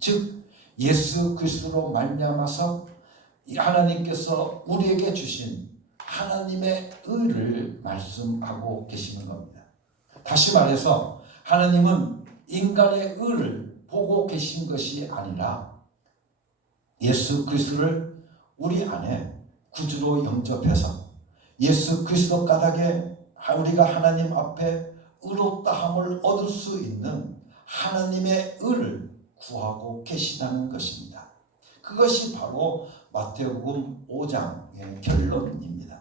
즉 예수 그리스도로 말미암아서 하나님께서 우리에게 주신 하나님의 의를 말씀하고 계시는 겁니다. 다시 말해서 하나님은 인간의 의를 보고 계신 것이 아니라 예수 그리스도를 우리 안에 구주로 영접해서 예수 그리스도 까닭에 우리가 하나님 앞에 의롭다함을 얻을 수 있는 하나님의 의를 구하고 계시다는 것입니다. 그것이 바로 마태복음 5장의 결론입니다.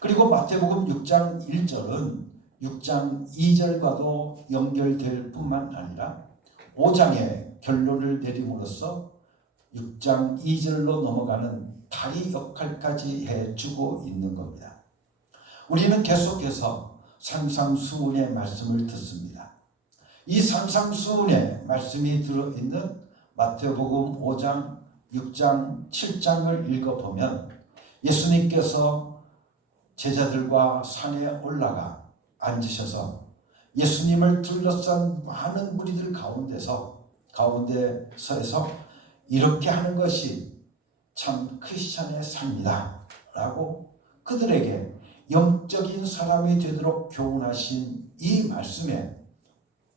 그리고 마태복음 6장 1절은 6장 2절과도 연결될 뿐만 아니라 5장의 결론을 내림으로써 6장 2절로 넘어가는 다리 역할까지 해주고 있는 겁니다. 우리는 계속해서 산상수훈의 말씀을 듣습니다. 이 산상수훈의 말씀이 들어있는 마태복음 5장, 6장, 7장을 읽어보면 예수님께서 제자들과 산에 올라가 앉으셔서 예수님을 둘러싼 많은 무리들 가운데서에서 이렇게 하는 것이 참 크리스찬의 삶이다 라고 그들에게 영적인 사람이 되도록 교훈하신 이 말씀에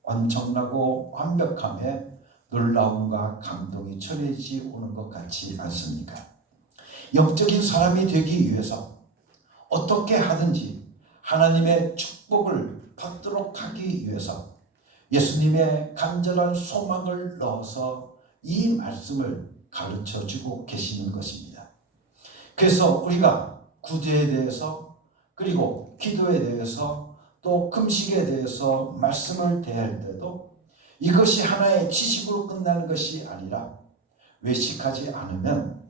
엄청나고 완벽함에 놀라움과 감동이 전해지 오는 것 같지 않습니까? 영적인 사람이 되기 위해서 어떻게 하든지 하나님의 축복을 받도록 하기 위해서 예수님의 간절한 소망을 넣어서 이 말씀을 가르쳐주고 계시는 것입니다. 그래서 우리가 구제에 대해서 그리고 기도에 대해서 또 금식에 대해서 말씀을 대할 때도 이것이 하나의 지식으로 끝나는 것이 아니라 외식하지 않으면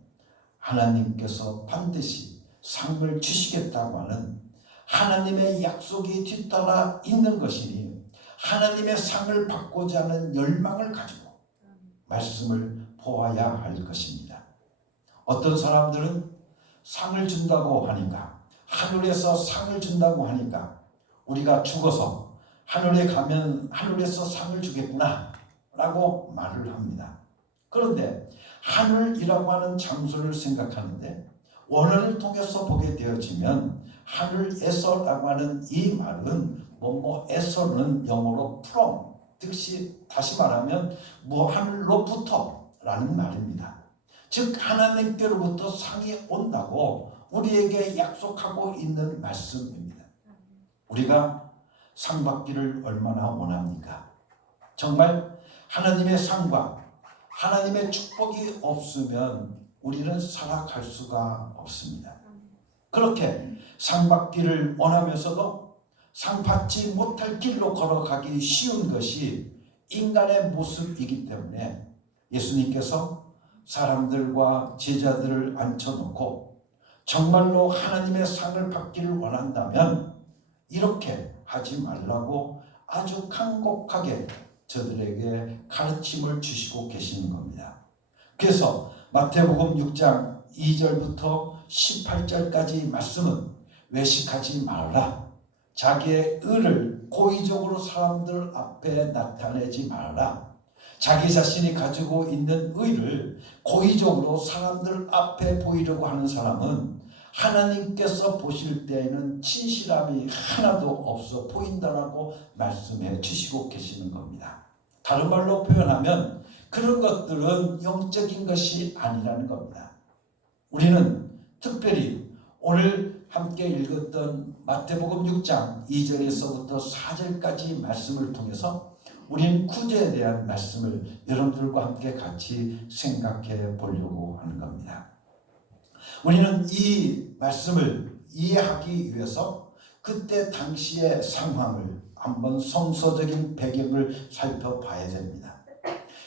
하나님께서 반드시 상을 주시겠다고 하는 하나님의 약속이 뒤따라 있는 것이니 하나님의 상을 받고자 하는 열망을 가지고 말씀을 보아야 할 것입니다. 어떤 사람들은 상을 준다고 하니까 하늘에서 상을 준다고 하니까 우리가 죽어서 하늘에 가면 하늘에서 상을 주겠구나 라고 말을 합니다. 그런데 하늘이라고 하는 장소를 생각하는데 원어를 통해서 보게 되어지면 하늘에서라고 하는 이 말은 뭐뭐에서는 영어로 from, 즉시 다시 말하면 하늘로부터 라는 말입니다. 즉 하나님께로부터 상이 온다고 우리에게 약속하고 있는 말씀입니다. 우리가 상 받기를 얼마나 원합니까? 정말 하나님의 상과 하나님의 축복이 없으면 우리는 살아갈 수가 없습니다. 그렇게 상 받기를 원하면서도 상 받지 못할 길로 걸어가기 쉬운 것이 인간의 모습이기 때문에 예수님께서 사람들과 제자들을 앉혀놓고 정말로 하나님의 상을 받기를 원한다면 이렇게 하지 말라고 아주 간곡하게 저들에게 가르침을 주시고 계시는 겁니다. 그래서 마태복음 6장 2절부터 18절까지 말씀은 외식하지 말라, 자기의 의를 고의적으로 사람들 앞에 나타내지 말라, 자기 자신이 가지고 있는 의를 고의적으로 사람들 앞에 보이려고 하는 사람은 하나님께서 보실 때에는 진실함이 하나도 없어 보인다라고 말씀해 주시고 계시는 겁니다. 다른 말로 표현하면 그런 것들은 영적인 것이 아니라는 겁니다. 우리는 특별히 오늘 함께 읽었던 마태복음 6장 2절에서부터 4절까지 말씀을 통해서 우리는 구제에 대한 말씀을 여러분들과 함께 같이 생각해 보려고 하는 겁니다. 우리는 이 말씀을 이해하기 위해서 그때 당시의 상황을 한번 성서적인 배경을 살펴봐야 됩니다.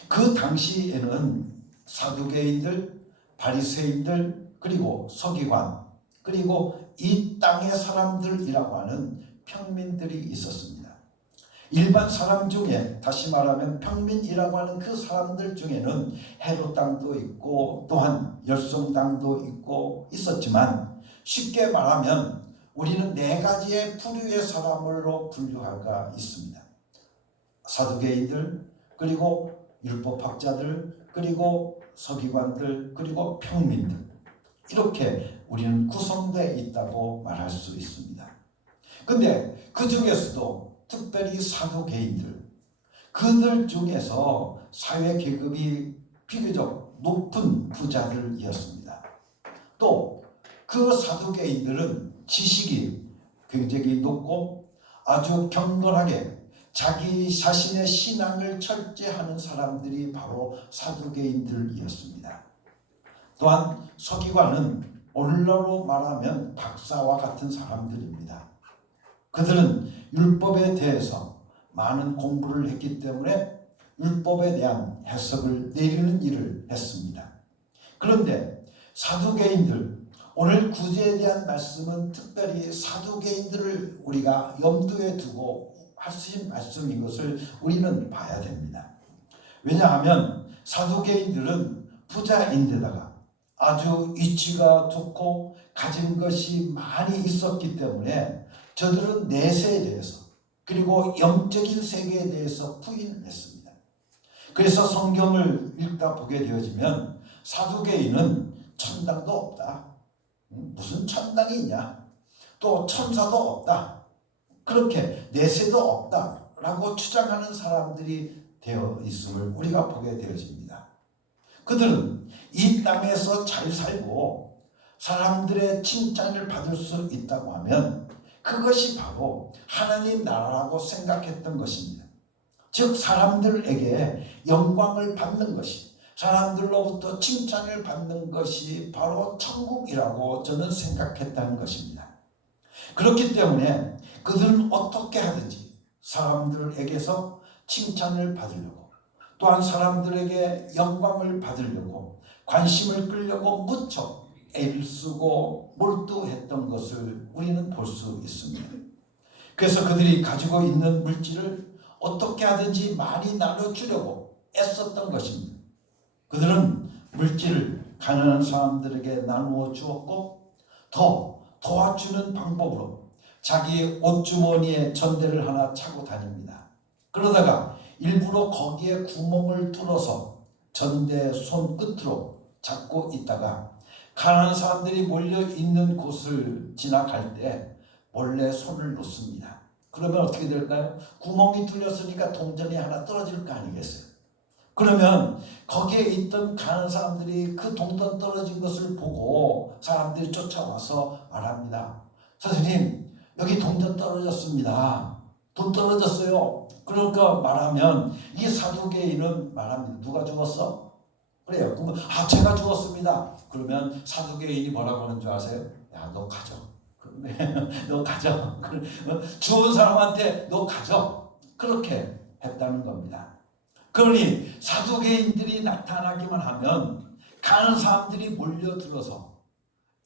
그 당시에는 사두개인들, 바리새인들, 그리고 서기관, 그리고 이 땅의 사람들이라고 하는 평민들이 있었습니다. 일반 사람 중에, 다시 말하면 평민이라고 하는 그 사람들 중에는 헤롯 땅도 있고 또한 열송 땅도 있고 있었지만, 쉽게 말하면 우리는 네 가지의 부류의 사람으로 분류할 수 있습니다. 사두개인들, 그리고 율법학자들, 그리고 서기관들, 그리고 평민들, 이렇게 우리는 구성되어 있다고 말할 수 있습니다. 근데 그 중에서도 특별히 사두개인들, 그들 중에서 사회 계급이 비교적 높은 부자들이었습니다. 또 그 사두개인들은 지식이 굉장히 높고 아주 경건하게 자기 자신의 신앙을 철저하는 사람들이 바로 사두개인들이었습니다. 또한 서기관은 오늘날로 말하면 박사와 같은 사람들입니다. 그들은 율법에 대해서 많은 공부를 했기 때문에 율법에 대한 해석을 내리는 일을 했습니다. 그런데 사두개인들, 오늘 구제에 대한 말씀은 특별히 사두개인들을 우리가 염두에 두고 하신 말씀인 것을 우리는 봐야 됩니다. 왜냐하면 사두개인들은 부자인데다가 아주 위치가 좋고 가진 것이 많이 있었기 때문에 저들은 내세에 대해서 그리고 영적인 세계에 대해서 부인을 했습니다. 그래서 성경을 읽다 보게 되어지면 사두개인은 천당도 없다, 무슨 천당이 있냐, 또 천사도 없다, 그렇게 내세도 없다라고 주장하는 사람들이 되어 있음을 우리가 보게 되어집니다. 그들은 이 땅에서 잘 살고 사람들의 칭찬을 받을 수 있다고 하면 그것이 바로 하나님 나라라고 생각했던 것입니다. 즉 사람들에게 영광을 받는 것이, 사람들로부터 칭찬을 받는 것이 바로 천국이라고 저는 생각했다는 것입니다. 그렇기 때문에 그들은 어떻게 하든지 사람들에게서 칭찬을 받으려고, 또한 사람들에게 영광을 받으려고, 관심을 끌려고 무척 애를 쓰고 몰두했던 것을 우리는 볼 수 있습니다. 그래서 그들이 가지고 있는 물질을 어떻게 하든지 많이 나눠주려고 애썼던 것입니다. 그들은 물질을 가난한 사람들에게 나누어 주었고, 더 도와주는 방법으로 자기 옷주머니에 전대를 하나 차고 다닙니다. 그러다가 일부러 거기에 구멍을 뚫어서 전대 손끝으로 잡고 있다가 가난한 사람들이 몰려 있는 곳을 지나갈 때 몰래 손을 놓습니다. 그러면 어떻게 될까요? 구멍이 뚫렸으니까 동전이 하나 떨어질 거 아니겠어요? 그러면 거기에 있던 가난한 사람들이 그 동전 떨어진 것을 보고 사람들이 쫓아와서 말합니다. 선생님, 여기 동전 떨어졌습니다. 돈 떨어졌어요. 그러니까 말하면 이 사두개인은 말합니다. 누가 죽었어? 그래요. 그러면 제가 죽었습니다. 그러면 사두개인이 뭐라고 하는 줄 아세요? 야, 너 가져. 너 가져. 죽은 사람한테 너 가져. 그렇게 했다는 겁니다. 그러니 사두개인들이 나타나기만 하면 가난한 사람들이 몰려들어서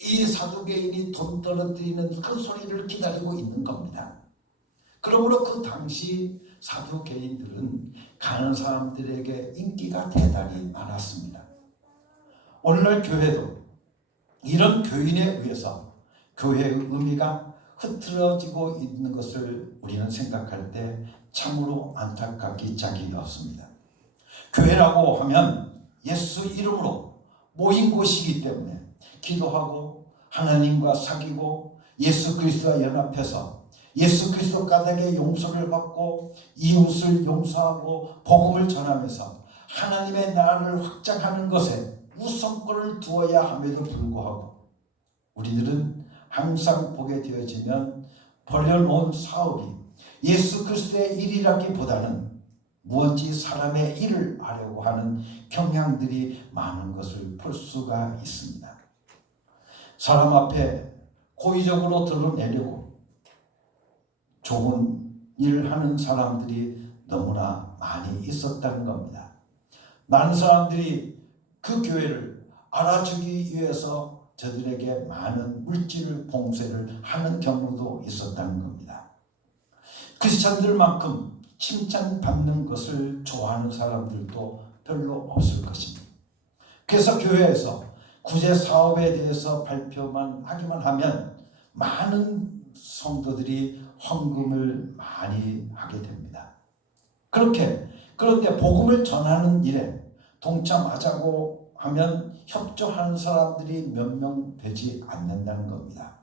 이 사두개인이 돈 떨어뜨리는 큰 소리를 기다리고 있는 겁니다. 그러므로 그 당시 사두개인들은 가난한 사람들에게 인기가 대단히 많았습니다. 오늘날 교회도 이런 교인에 의해서 교회의 의미가 흐트러지고 있는 것을 우리는 생각할 때 참으로 안타깝기 짝이 없습니다. 교회라고 하면 예수 이름으로 모인 곳이기 때문에 기도하고 하나님과 사귀고 예수 그리스도와 연합해서 예수 그리스도 까닭에 용서를 받고 이웃을 용서하고 복음을 전하면서 하나님의 나라를 확장하는 것에 우선권을 두어야 함에도 불구하고 우리들은 항상 보게 되어지면 벌려놓은 사업이 예수 그리스도의 일이라기보다는 무언지 사람의 일을 하려고 하는 경향들이 많은 것을 볼 수가 있습니다. 사람 앞에 고의적으로 드러내려고 좋은 일을 하는 사람들이 너무나 많이 있었다는 겁니다. 많은 사람들이 그 교회를 알아주기 위해서 저들에게 많은 물질 봉쇄를 하는 경우도 있었다는 겁니다. 크리스찬들만큼 칭찬받는 것을 좋아하는 사람들도 별로 없을 것입니다. 그래서 교회에서 구제 사업에 대해서 발표만 하기만 하면 많은 성도들이 헌금을 많이 하게 됩니다. 그렇게 그런데 복음을 전하는 일에 동참하자고 하면 협조하는 사람들이 몇 명 되지 않는다는 겁니다.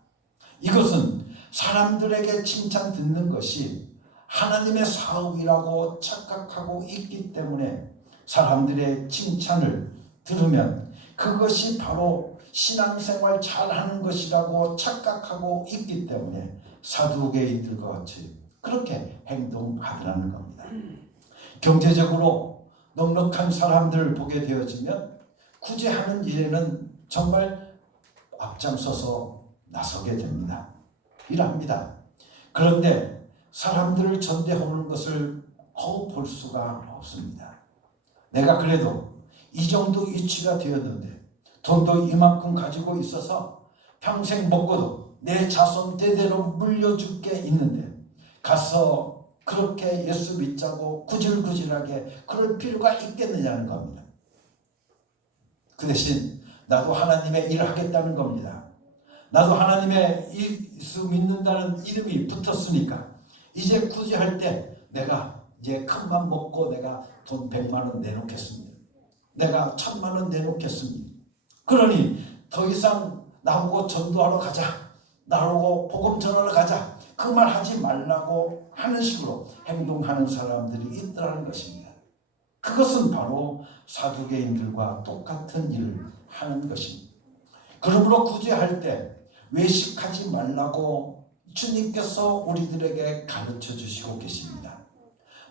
이것은 사람들에게 칭찬 듣는 것이 하나님의 사업이라고 착각하고 있기 때문에 사람들의 칭찬을 들으면 그것이 바로 신앙생활 잘하는 것이라고 착각하고 있기 때문에 사두개인들과 같이 그렇게 행동하더라는 겁니다. 경제적으로 넉넉한 사람들을 보게 되어지면 구제하는 일에는 정말 앞장서서 나서게 됩니다. 일합니다. 그런데 사람들을 전대하는 것을 거의 볼 수가 없습니다. 내가 그래도 이 정도 위치가 되었는데 돈도 이만큼 가지고 있어서 평생 먹고도 내 자손 대대로 물려줄 게 있는데 가서 그렇게 예수 믿자고 구질구질하게 그럴 필요가 있겠느냐는 겁니다. 그 대신 나도 하나님의 일을 하겠다는 겁니다. 나도 하나님의 예수 믿는다는 이름이 붙었으니까 이제 구제할 때 내가 이제 큰맘 먹고 내가 돈 100만 원 내놓겠습니다. 내가 1000만 원 내놓겠습니다. 그러니 더 이상 나보고 전도하러 가자, 나보고 복음 전하러 가자, 그 말 하지 말라고 하는 식으로 행동하는 사람들이 있더라는 것입니다. 그것은 바로 사두개인들과 똑같은 일을 하는 것입니다. 그러므로 구제할 때 외식하지 말라고 주님께서 우리들에게 가르쳐 주시고 계십니다.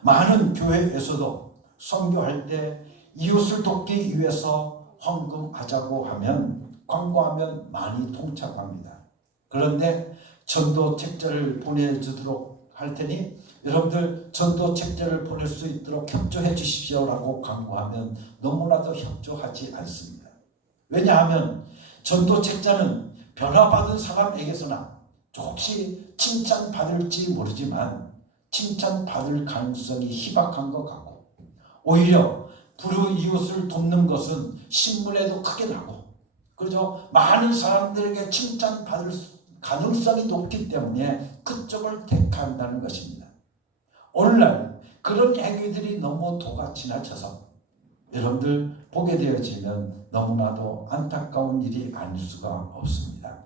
많은 교회에서도 선교할 때 이웃을 돕기 위해서 헌금하자고 하면 광고하면 많이 동참합니다. 그런데 전도 책자를 보내주도록 할 테니 여러분들 전도 책자를 보낼 수 있도록 협조해 주십시오라고 광고하면 너무나도 협조하지 않습니다. 왜냐하면 전도 책자는 변화받은 사람에게서나 혹시 칭찬받을지 모르지만 칭찬받을 가능성이 희박한 것 같고 오히려 불우이웃을 돕는 것은 신문에도 크게 나고 그죠? 많은 사람들에게 칭찬받을 가능성이 높기 때문에 그쪽을 택한다는 것입니다. 오늘날 그런 행위들이 너무 도가 지나쳐서 여러분들 보게 되어지면 너무나도 안타까운 일이 아닐 수가 없습니다.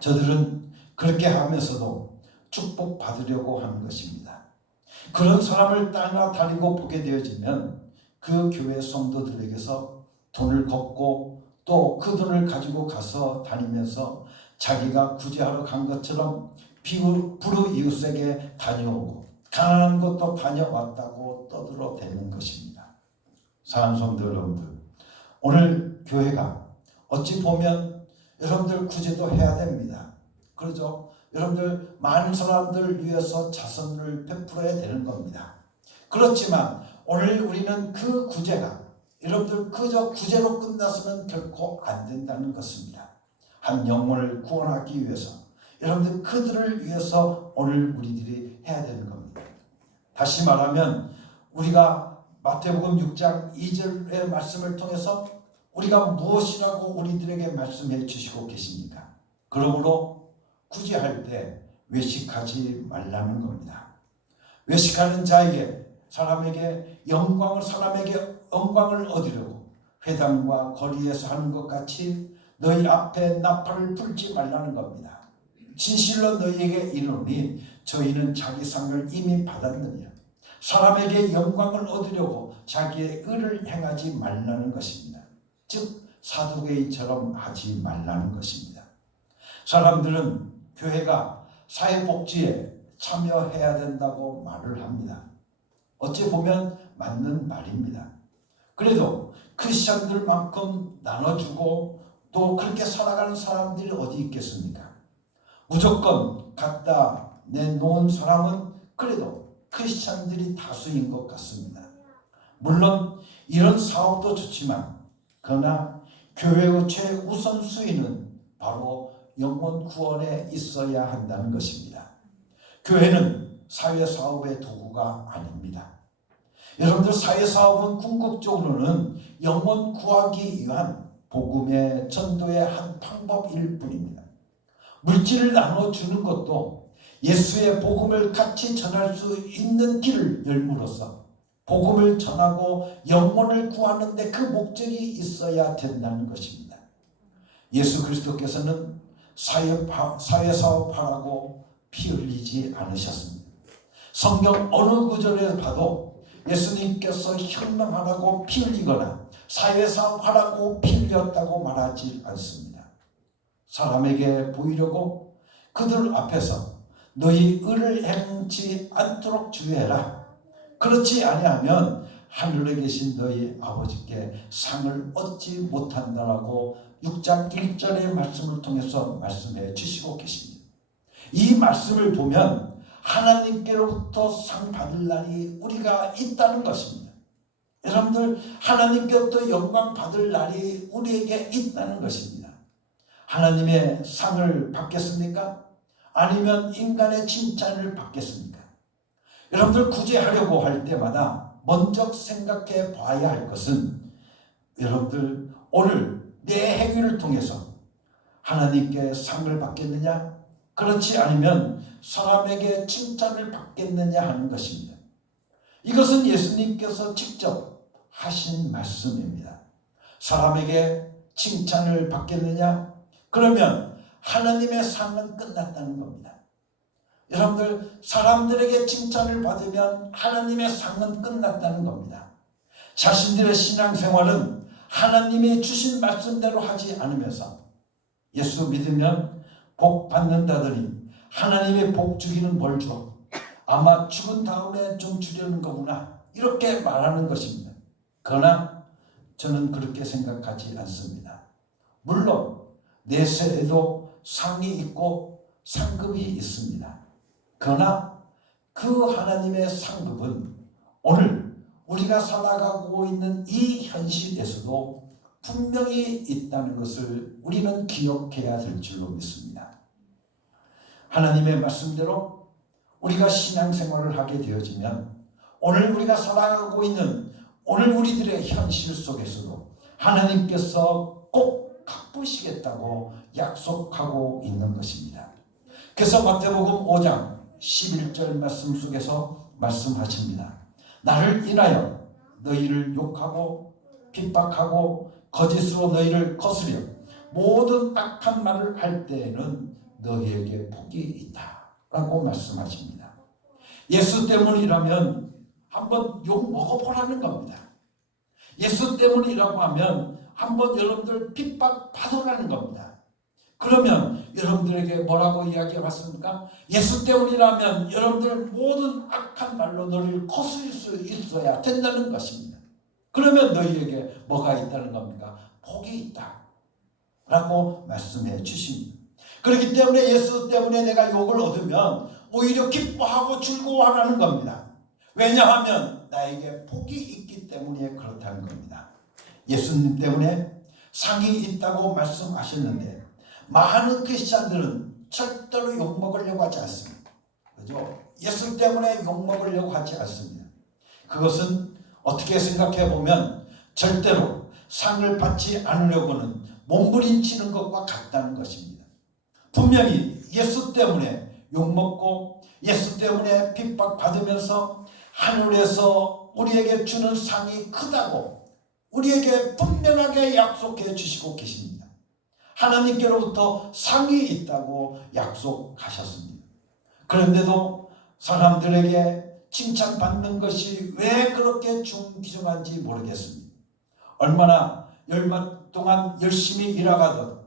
저들은 그렇게 하면서도 축복받으려고 하는 것입니다. 그런 사람을 따라다니고 보게 되어지면 그 교회 성도들에게서 돈을 걷고 또 그 돈을 가지고 가서 다니면서 자기가 구제하러 간 것처럼 불우이웃에게 다녀오고 가난한 곳도 다녀왔다고 떠들어대는 것입니다. 사랑하는 성도 여러분들, 오늘 교회가 어찌 보면 여러분들 구제도 해야 됩니다. 그렇죠? 여러분들 많은 사람들을 위해서 자선을 베풀어야 되는 겁니다. 그렇지만 오늘 우리는 그 구제가 여러분들 그저 구제로 끝나서는 결코 안 된다는 것입니다. 한 영혼을 구원하기 위해서 여러분들 그들을 위해서 오늘 우리들이 해야 되는 겁니다. 다시 말하면 우리가 마태복음 6장 2절의 말씀을 통해서 우리가 무엇이라고 우리들에게 말씀해 주시고 계십니까? 그러므로 구제할 때 외식하지 말라는 겁니다. 외식하는 자에게 사람에게 영광을 얻으려고 회당과 거리에서 하는 것 같이 너희 앞에 나팔을 불지 말라는 겁니다. 진실로 너희에게 이르노니 저희는 자기 상을 이미 받았느니라. 사람에게 영광을 얻으려고 자기의 의를 행하지 말라는 것입니다. 즉 사두개인처럼 하지 말라는 것입니다. 사람들은 교회가 사회복지에 참여해야 된다고 말을 합니다. 어찌 보면 맞는 말입니다. 그래도 크리스천들만큼 나눠주고 또 그렇게 살아가는 사람들이 어디 있겠습니까? 무조건 갖다 내놓은 사람은 그래도 크리스천들이 다수인 것 같습니다. 물론 이런 사업도 좋지만 그러나 교회의 최우선순위는 바로 영혼 구원에 있어야 한다는 것입니다. 교회는 사회사업의 도구가 아닙니다. 여러분들 사회사업은 궁극적으로는 영혼 구하기 위한 복음의 전도의 한 방법일 뿐입니다. 물질을 나눠주는 것도 예수의 복음을 같이 전할 수 있는 길을 열므로써 복음을 전하고 영혼을 구하는데 그 목적이 있어야 된다는 것입니다. 예수 그리스도께서는 사회사업하라고 피 흘리지 않으셨습니다. 성경 어느 구절에 봐도 예수님께서 혁명하라고 피 흘리거나 사회사업하라고 피 흘렸다고 말하지 않습니다. 사람에게 보이려고 그들 앞에서 너희 의를 행치 않도록 주의해라. 그렇지 아니하면 하늘에 계신 너희 아버지께 상을 얻지 못한다라고 6장 1절의 말씀을 통해서 말씀해 주시고 계십니다. 이 말씀을 보면 하나님께로부터 상 받을 날이 우리가 있다는 것입니다. 여러분들, 하나님께로부터 영광 받을 날이 우리에게 있다는 것입니다. 하나님의 상을 받겠습니까? 아니면 인간의 칭찬을 받겠습니까? 여러분들, 구제하려고 할 때마다 먼저 생각해 봐야 할 것은, 여러분들 오늘 내 행위를 통해서 하나님께 상을 받겠느냐, 그렇지 않으면 사람에게 칭찬을 받겠느냐 하는 것입니다. 이것은 예수님께서 직접 하신 말씀입니다. 사람에게 칭찬을 받겠느냐, 그러면 하나님의 상은 끝났다는 겁니다. 여러분들, 사람들에게 칭찬을 받으면 하나님의 상은 끝났다는 겁니다. 자신들의 신앙생활은 하나님이 주신 말씀대로 하지 않으면서 예수 믿으면 복 받는다더니 하나님의 복 주기는 뭘 줘? 아마 죽은 다음에 좀 주려는 거구나, 이렇게 말하는 것입니다. 그러나 저는 그렇게 생각하지 않습니다. 물론 내세에도 상이 있고 상급이 있습니다. 그러나 그 하나님의 상급은 오늘 우리가 살아가고 있는 이 현실에서도 분명히 있다는 것을 우리는 기억해야 될 줄로 믿습니다. 하나님의 말씀대로 우리가 신앙생활을 하게 되어지면 오늘 우리가 살아가고 있는 오늘 우리들의 현실 속에서도 하나님께서 꼭 갚으시겠다고 약속하고 있는 것입니다. 그래서 마태복음 5장 11절 말씀 속에서 말씀하십니다. 나를 인하여 너희를 욕하고 핍박하고 거짓으로 너희를 거스려 모든 악한 말을 할 때에는 너희에게 복이 있다 라고 말씀하십니다. 예수 때문이라면 한번 욕 먹어보라는 겁니다. 예수 때문이라고 하면 한번 여러분들 핍박 받으라는 겁니다. 그러면 여러분들에게 뭐라고 이야기해봤습니까? 예수 때문이라면 여러분들 모든 악한 말로 너를 거스릴 수 있어야 된다는 것입니다. 그러면 너희에게 뭐가 있다는 겁니까? 복이 있다 라고 말씀해 주십니다. 그렇기 때문에 예수 때문에 내가 욕을 얻으면 오히려 기뻐하고 즐거워하라는 겁니다. 왜냐하면 나에게 복이 있기 때문에 그렇다는 겁니다. 예수님 때문에 상이 있다고 말씀하셨는데 많은 크리스찬들은 절대로 욕먹으려고 하지 않습니다. 그죠? 예수 때문에 욕먹으려고 하지 않습니다. 그것은 어떻게 생각해 보면 절대로 상을 받지 않으려고는 몸부림치는 것과 같다는 것입니다. 분명히 예수 때문에 욕먹고 예수 때문에 핍박받으면서 하늘에서 우리에게 주는 상이 크다고 우리에게 분명하게 약속해 주시고 계십니다. 하나님께로부터 상이 있다고 약속하셨습니다. 그런데도 사람들에게 칭찬받는 것이 왜 그렇게 귀중한지 모르겠습니다. 얼마나 열몇 동안 열심히 일하가던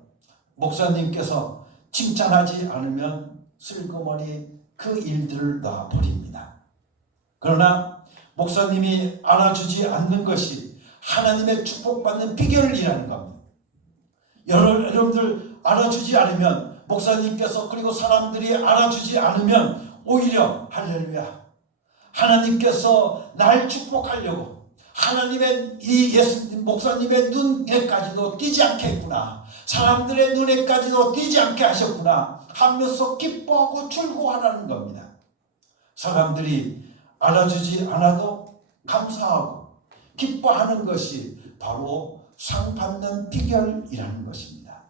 목사님께서 칭찬하지 않으면 슬그머니 그 일들을 놔버립니다. 그러나 목사님이 알아주지 않는 것이 하나님의 축복받는 비결이라는 겁니다. 여러분들 알아주지 않으면, 목사님께서 그리고 사람들이 알아주지 않으면 오히려 할렐루야, 하나님께서 날 축복하려고 하나님의 이 목사님의 눈에까지도 띄지 않게 했구나, 사람들의 눈에까지도 띄지 않게 하셨구나 하면서 기뻐하고 즐거워하라는 겁니다. 사람들이 알아주지 않아도 감사하고 기뻐하는 것이 바로 상 받는 비결이라는 것입니다.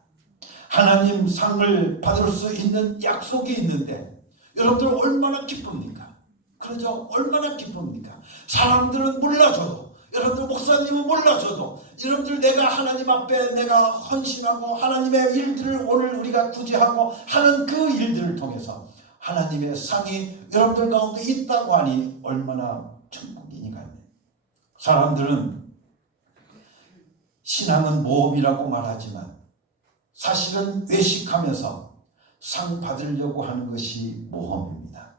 하나님 상을 받을 수 있는 약속이 있는데 여러분들 얼마나 기쁩니까? 그러죠. 얼마나 기쁩니까? 사람들은 몰라줘도, 여러분들 목사님은 몰라줘도, 여러분들 내가 하나님 앞에 내가 헌신하고 하나님의 일들을 오늘 우리가 구제하고 하는 그 일들을 통해서 하나님의 상이 여러분들 가운데 있다고 하니 얼마나 천국이니까요. 사람들은 신앙은 모험이라고 말하지만 사실은 외식하면서 상 받으려고 하는 것이 모험입니다.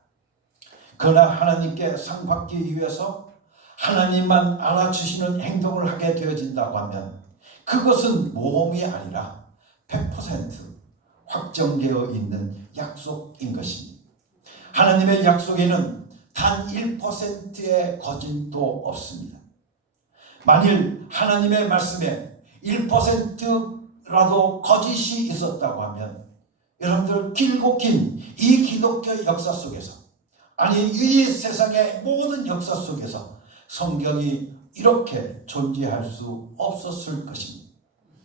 그러나 하나님께 상 받기 위해서 하나님만 알아주시는 행동을 하게 되어진다고 하면 그것은 모험이 아니라 100% 확정되어 있는 약속인 것입니다. 하나님의 약속에는 단 1%의 거짓도 없습니다. 만일 하나님의 말씀에 1%라도 거짓이 있었다고 하면 여러분들 길고 긴 이 기독교 역사 속에서, 아니 이 세상의 모든 역사 속에서 성경이 이렇게 존재할 수 없었을 것입니다.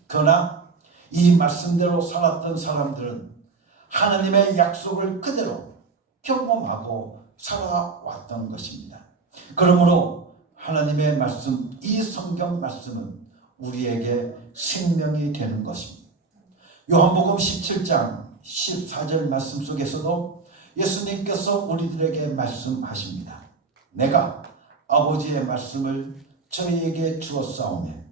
그러나 이 말씀대로 살았던 사람들은 하나님의 약속을 그대로 경험하고 살아왔던 것입니다. 그러므로 하나님의 말씀, 이 성경 말씀은 우리에게 생명이 되는 것입니다. 요한복음 17장 14절 말씀 속에서도 예수님께서 우리들에게 말씀하십니다. 내가 아버지의 말씀을 저희에게 주었사오매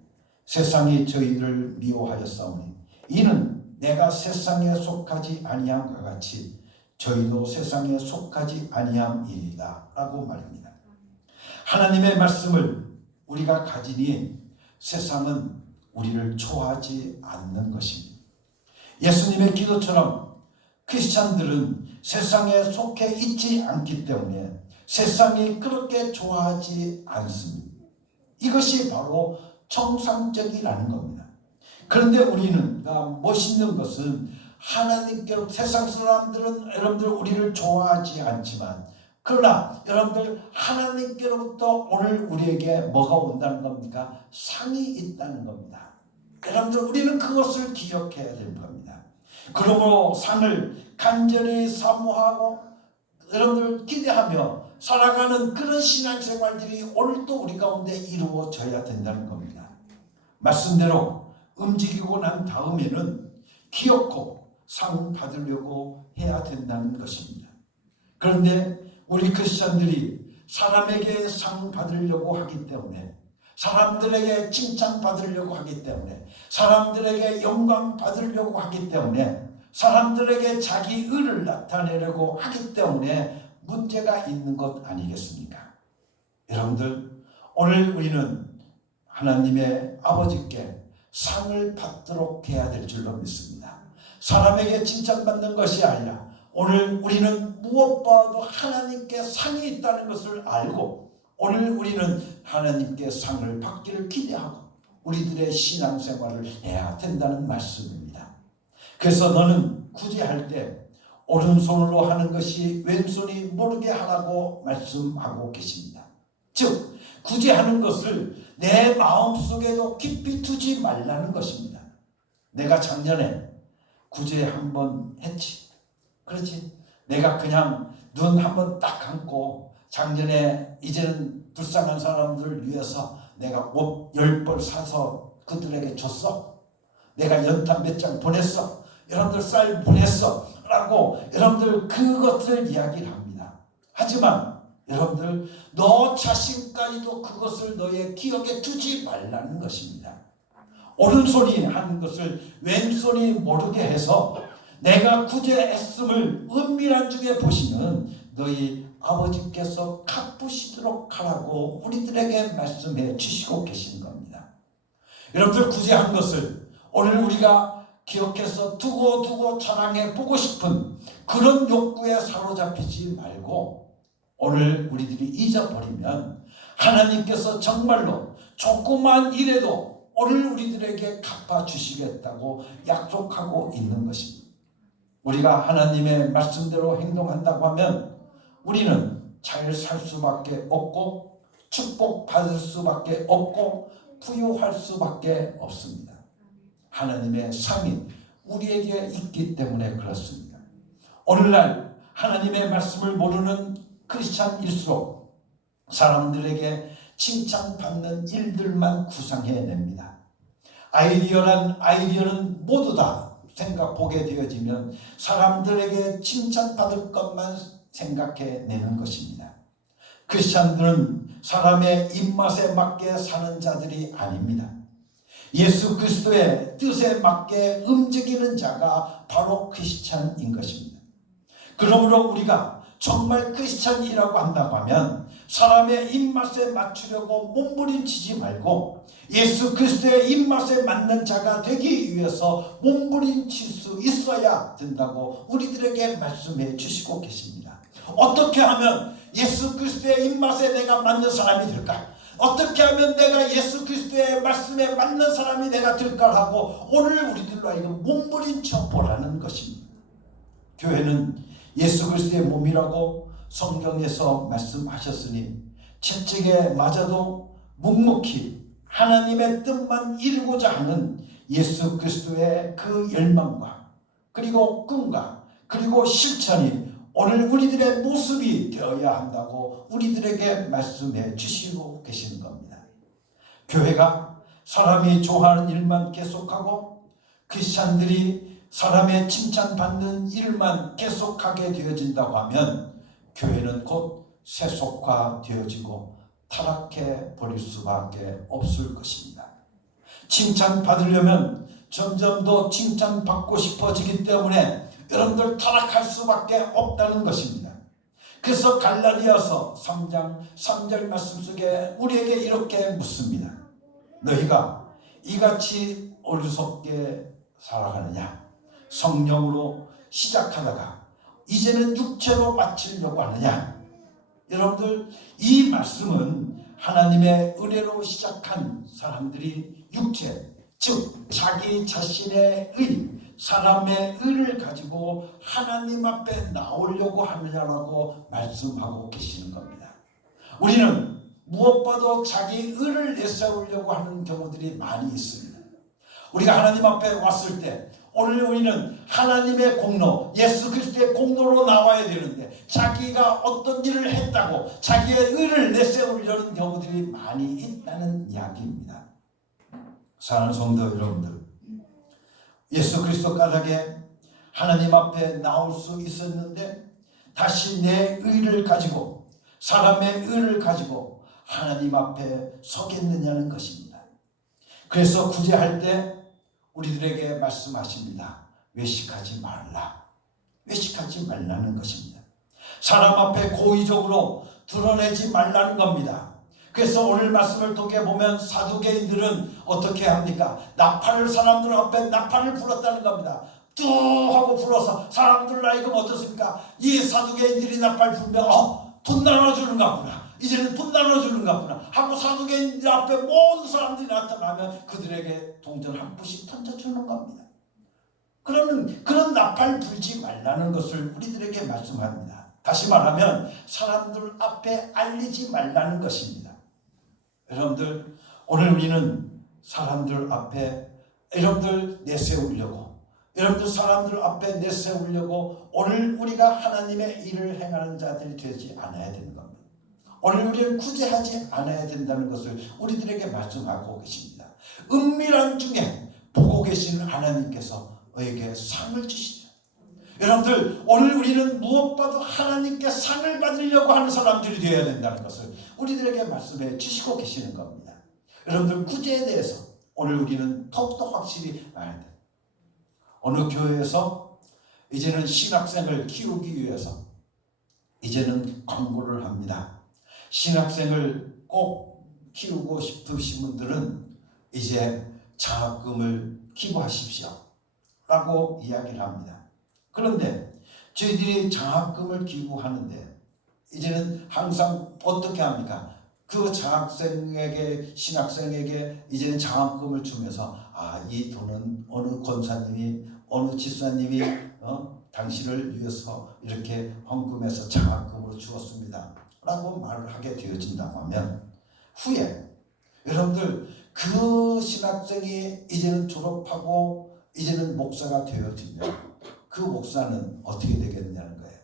세상이 저희를 미워하였사오니 이는 내가 세상에 속하지 아니함과 같이 저희도 세상에 속하지 아니함이니이다 라고 말합니다. 하나님의 말씀을 우리가 가지니 세상은 우리를 좋아하지 않는 것입니다. 예수님의 기도처럼 크리스찬들은 세상에 속해 있지 않기 때문에 세상이 그렇게 좋아하지 않습니다. 이것이 바로 정상적이라는 겁니다. 그런데 우리는 멋있는 것은 하나님께로, 세상 사람들은 여러분들 우리를 좋아하지 않지만 그러나 여러분들 하나님께로부터 오늘 우리에게 뭐가 온다는 겁니까? 상이 있다는 겁니다. 여러분들 우리는 그것을 기억해야 될 겁니다. 그러므로 상을 간절히 사모하고 여러분들 기대하며 살아가는 그런 신앙생활들이 오늘도 우리 가운데 이루어져야 된다는 겁니다. 말씀대로 움직이고 난 다음에는 기어코 상 받으려고 해야 된다는 것입니다. 그런데 우리 크리스천들이 사람에게 상 받으려고 하기 때문에, 사람들에게 칭찬 받으려고 하기 때문에, 사람들에게 영광 받으려고 하기 때문에, 사람들에게 자기 의를 나타내려고 하기 때문에 문제가 있는 것 아니겠습니까? 여러분들 오늘 우리는 하나님의 아버지께 상을 받도록 해야 될 줄로 믿습니다. 사람에게 칭찬받는 것이 아니라 오늘 우리는 무엇보다도 하나님께 상이 있다는 것을 알고 오늘 우리는 하나님께 상을 받기를 기대하고 우리들의 신앙생활을 해야 된다는 말씀입니다. 그래서 너는 구제할 때 오른손으로 하는 것이 왼손이 모르게 하라고 말씀하고 계십니다. 즉 구제하는 것을 내 마음속에도 깊이 두지 말라는 것입니다. 내가 작년에 구제 한번 했지, 그렇지? 내가 그냥 눈 한번 딱 감고 작년에 이제는 불쌍한 사람들을 위해서 내가 옷 10벌 사서 그들에게 줬어. 내가 연탄 몇 장 보냈어. 여러분들 쌀 보냈어 라고 여러분들 그것을 이야기를 합니다. 하지만 여러분들 너 자신까지도 그것을 너의 기억에 두지 말라는 것입니다. 오른손이 하는 것을 왼손이 모르게 해서 내가 구제했음을 은밀한 중에 보시는 너희 아버지께서 갚으시도록 하라고 우리들에게 말씀해 주시고 계신 겁니다. 여러분들 구제한 것을 오늘 우리가 기억해서 두고 자랑해 보고 싶은 그런 욕구에 사로잡히지 말고 오늘 우리들이 잊어버리면 하나님께서 정말로 조그만 일에도 오늘 우리들에게 갚아주시겠다고 약속하고 있는 것입니다. 우리가 하나님의 말씀대로 행동한다고 하면 우리는 잘 살 수밖에 없고 축복받을 수밖에 없고 부유할 수밖에 없습니다. 하나님의 상이 우리에게 있기 때문에 그렇습니다. 오늘날 하나님의 말씀을 모르는 크리스찬일수록 사람들에게 칭찬받는 일들만 구상해냅니다. 아이디어는 모두 다 보게 되어지면 사람들에게 칭찬받을 것만 생각해내는 것입니다. 크리스찬들은 사람의 입맛에 맞게 사는 자들이 아닙니다. 예수 그리스도의 뜻에 맞게 움직이는 자가 바로 크리스찬인 것입니다. 그러므로 우리가 정말 크리스찬이라고 한다고 하면 사람의 입맛에 맞추려고 몸부림치지 말고 예수 그리스도의 입맛에 맞는 자가 되기 위해서 몸부림칠 수 있어야 된다고 우리들에게 말씀해 주시고 계십니다. 어떻게 하면 예수 그리스도의 입맛에 내가 맞는 사람이 될까? 어떻게 하면 내가 예수 그리스도의 말씀에 맞는 사람이 내가 될까 하고 오늘 우리들로 하여금 몸부림쳐 보라는 것입니다. 교회는 예수 그리스도의 몸이라고 성경에서 말씀하셨으니 채찍에 맞아도 묵묵히 하나님의 뜻만 이루고자 하는 예수 그리스도의 그 열망과 그리고 꿈과 그리고 실천이 오늘 우리들의 모습이 되어야 한다고 우리들에게 말씀해 주시고 계시는 겁니다. 교회가 사람이 좋아하는 일만 계속하고 크리스찬들이 사람의 칭찬받는 일만 계속하게 되어진다고 하면 교회는 곧 세속화되어지고 타락해 버릴 수밖에 없을 것입니다. 칭찬받으려면 점점 더 칭찬받고 싶어지기 때문에 여러분들 타락할 수밖에 없다는 것입니다. 그래서 갈라디아서 3장 3절 말씀 속에 우리에게 이렇게 묻습니다. 너희가 이같이 어리석게 살아가느냐? 성령으로 시작하다가 이제는 육체로 마치려고 하느냐? 여러분들 이 말씀은 하나님의 은혜로 시작한 사람들이 육체, 즉 자기 자신의 의, 사람의 의를 가지고 하나님 앞에 나오려고 하느냐라고 말씀하고 계시는 겁니다. 우리는 무엇보다도 자기 의를 내세우려고 하는 경우들이 많이 있습니다. 우리가 하나님 앞에 왔을 때 오늘 우리는 하나님의 공로, 예수 그리스도의 공로로 나와야 되는데 자기가 어떤 일을 했다고 자기의 의를 내세우려는 경우들이 많이 있다는 이야기입니다. 사랑하는 성도 여러분들, 예수 그리스도 까닭에 하나님 앞에 나올 수 있었는데 다시 내 의를 가지고 사람의 의를 가지고 하나님 앞에 서겠느냐는 것입니다. 그래서 구제할 때 우리들에게 말씀하십니다. 외식하지 말라. 외식하지 말라는 것입니다. 사람 앞에 고의적으로 드러내지 말라는 겁니다. 그래서 오늘 말씀을 통해 보면 사두개인들은 어떻게 합니까? 나팔을 사람들 앞에 나팔을 불었다는 겁니다. 뚜 하고 불어서 사람들 하여금 어떻습니까? 이 사두개인들이 나팔 불면 돈 나눠주는가 보다. 이제는 돈 나눠주는가 보다 하고 사두개인들 앞에 모든 사람들이 나타나면 그들에게 동전 한 푼씩 던져주는 겁니다. 그런 나팔 불지 말라는 것을 우리들에게 말씀합니다. 다시 말하면 사람들 앞에 알리지 말라는 것입니다. 여러분들 오늘 우리는 사람들 앞에 여러분들 내세우려고 여러분들 사람들 앞에 내세우려고 오늘 우리가 하나님의 일을 행하는 자들이 되지 않아야 되는 겁니다. 오늘 우리는 구제하지 않아야 된다는 것을 우리들에게 말씀하고 계십니다. 은밀한 중에 보고 계시는 하나님께서 너에게 상을 주시죠. 여러분들 오늘 우리는 무엇보다도 하나님께 상을 받으려고 하는 사람들이 되어야 된다는 것을 우리들에게 말씀해 주시고 계시는 겁니다. 여러분들 구제에 대해서 오늘 우리는 더욱더 확실히 알아야 돼요. 어느 교회에서 이제는 신학생을 키우기 위해서 이제는 광고를 합니다. 신학생을 꼭 키우고 싶으신 분들은 이제 장학금을 기부하십시오 라고 이야기를 합니다. 그런데 저희들이 장학금을 기부하는데 이제는 항상 어떻게 합니까? 그 장학생에게 신학생에게 이제는 장학금을 주면서 이 돈은 어느 권사님이 어느 집사님이 당신을 위해서 이렇게 헌금해서 장학금으로 주었습니다 라고 말을 하게 되어진다고 하면 후에 여러분들 그 신학생이 이제는 졸업하고 이제는 목사가 되어지면 그 목사는 어떻게 되겠냐는 거예요.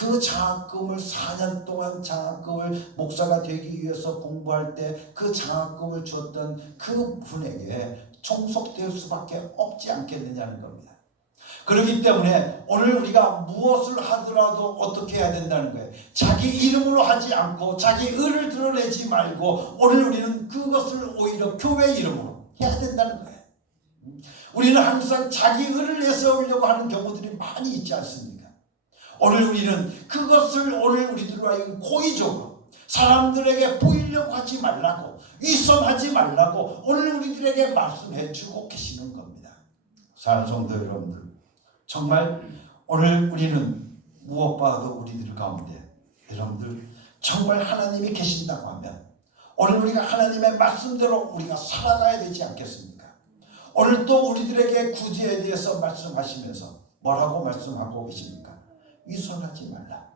그 장학금을 4년 동안 장학금을 목사가 되기 위해서 공부할 때 그 장학금을 주었던 그 분에게 총속될 수밖에 없지 않겠느냐는 겁니다. 그렇기 때문에 오늘 우리가 무엇을 하더라도 어떻게 해야 된다는 거예요. 자기 이름으로 하지 않고 자기 의를 드러내지 말고 오늘 우리는 그것을 오히려 교회 이름으로 해야 된다는 거예요. 우리는 항상 자기 의를 내세우려고 하는 경우들이 많이 있지 않습니까? 오늘 우리는 그것을 오늘 우리들로 하여금 고의적으로 사람들에게 보이려고 하지 말라고, 위선하지 말라고 오늘 우리들에게 말씀해 주고 계시는 겁니다. 사랑하는 성도 여러분들, 정말 오늘 우리는 무엇보다도 우리들 가운데 여러분들 정말 하나님이 계신다고 하면 오늘 우리가 하나님의 말씀대로 우리가 살아가야 되지 않겠습니까? 오늘 또 우리들에게 구제에 대해서 말씀하시면서 뭐라고 말씀하고 계십니까? 위선하지 말라.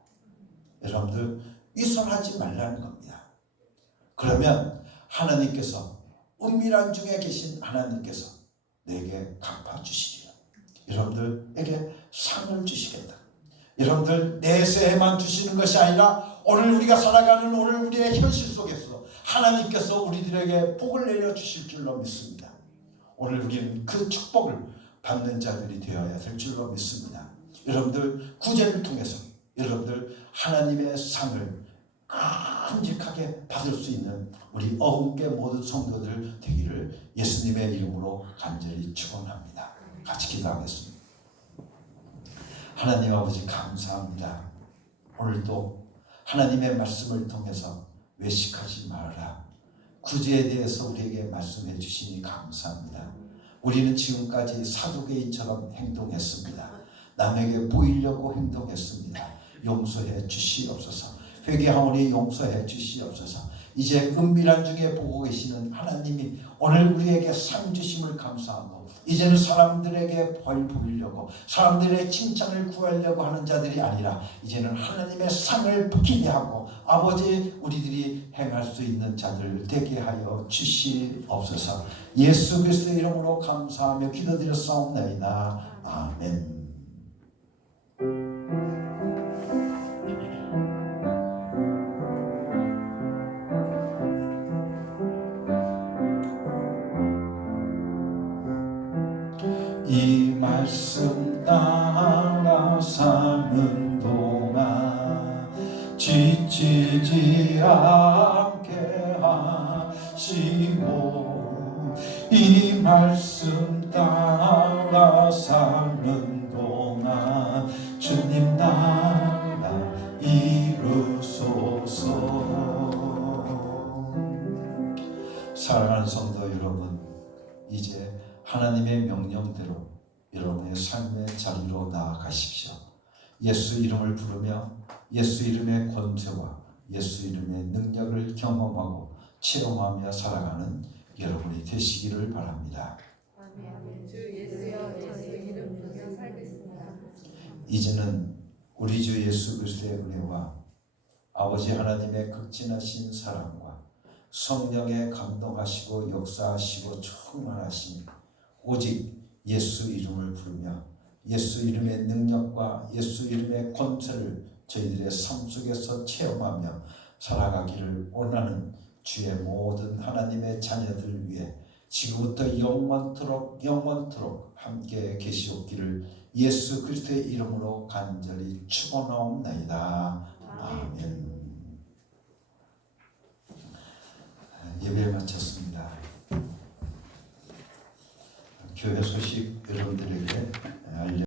여러분들 위선하지 말라는 겁니다. 그러면 하나님께서 은밀한 중에 계신 하나님께서 내게 갚아주시리라. 여러분들에게 상을 주시겠다. 여러분들 내세에만 주시는 것이 아니라 오늘 우리가 살아가는 오늘 우리의 현실 속에서 하나님께서 우리들에게 복을 내려주실 줄로 믿습니다. 오늘 우리는 그 축복을 받는 자들이 되어야 될 줄로 믿습니다. 여러분들 구제를 통해서 여러분들 하나님의 상을 큼직하게 받을 수 있는 우리 어흥계 모든 성도들 되기를 예수님의 이름으로 간절히 축원합니다. 같이 기도하겠습니다. 하나님 아버지 감사합니다. 오늘도 하나님의 말씀을 통해서 외식하지 말아라. 구제에 대해서 우리에게 말씀해 주시니 감사합니다. 우리는 지금까지 사두개인처럼 행동했습니다. 남에게 보이려고 행동했습니다. 용서해 주시옵소서. 회개하오니 용서해 주시옵소서. 이제 은밀한 중에 보고 계시는 하나님이 오늘 우리에게 상 주심을 감사하고 이제는 사람들에게 벌 보이려고 사람들의 칭찬을 구하려고 하는 자들이 아니라 이제는 하나님의 상을 기대하고 아버지 우리들이 행할 수 있는 자들 되게 하여 주시옵소서. 예수 그리스도의 이름으로 감사하며 기도드렸사옵나이다. 아멘. 이 말씀 따라 사는 동안 지치지 않게 하시고 이 말씀 따라 사는 동안 주님 나라 이루소서. 사랑하는 성도 여러분, 이제 하나님의 명령대로 여러분의 삶의 자리로 나아가십시오. 예수 이름을 부르며 예수 이름의 권세와 예수 이름의 능력을 경험하고 체험하며 살아가는 여러분이 되시기를 바랍니다. 아멘. 주 예수여 예수 이름 부르며 살겠습니다. 이제는 우리 주 예수 그리스도의 은혜와 아버지 하나님의 극진하신 사랑과 성령의 감동하시고 역사하시고 충만하신 오직 예수 이름을 부르며 예수 이름의 능력과 예수 이름의 권세를 저희들의 삶 속에서 체험하며 살아가기를 원하는 주의 모든 하나님의 자녀들 위해 지금부터 영원토록 함께 계시옵기를 예수 그리스도의 이름으로 간절히 축원하옵나이다. 아멘. 예배 마쳤습니다. 교회 소식 여러분들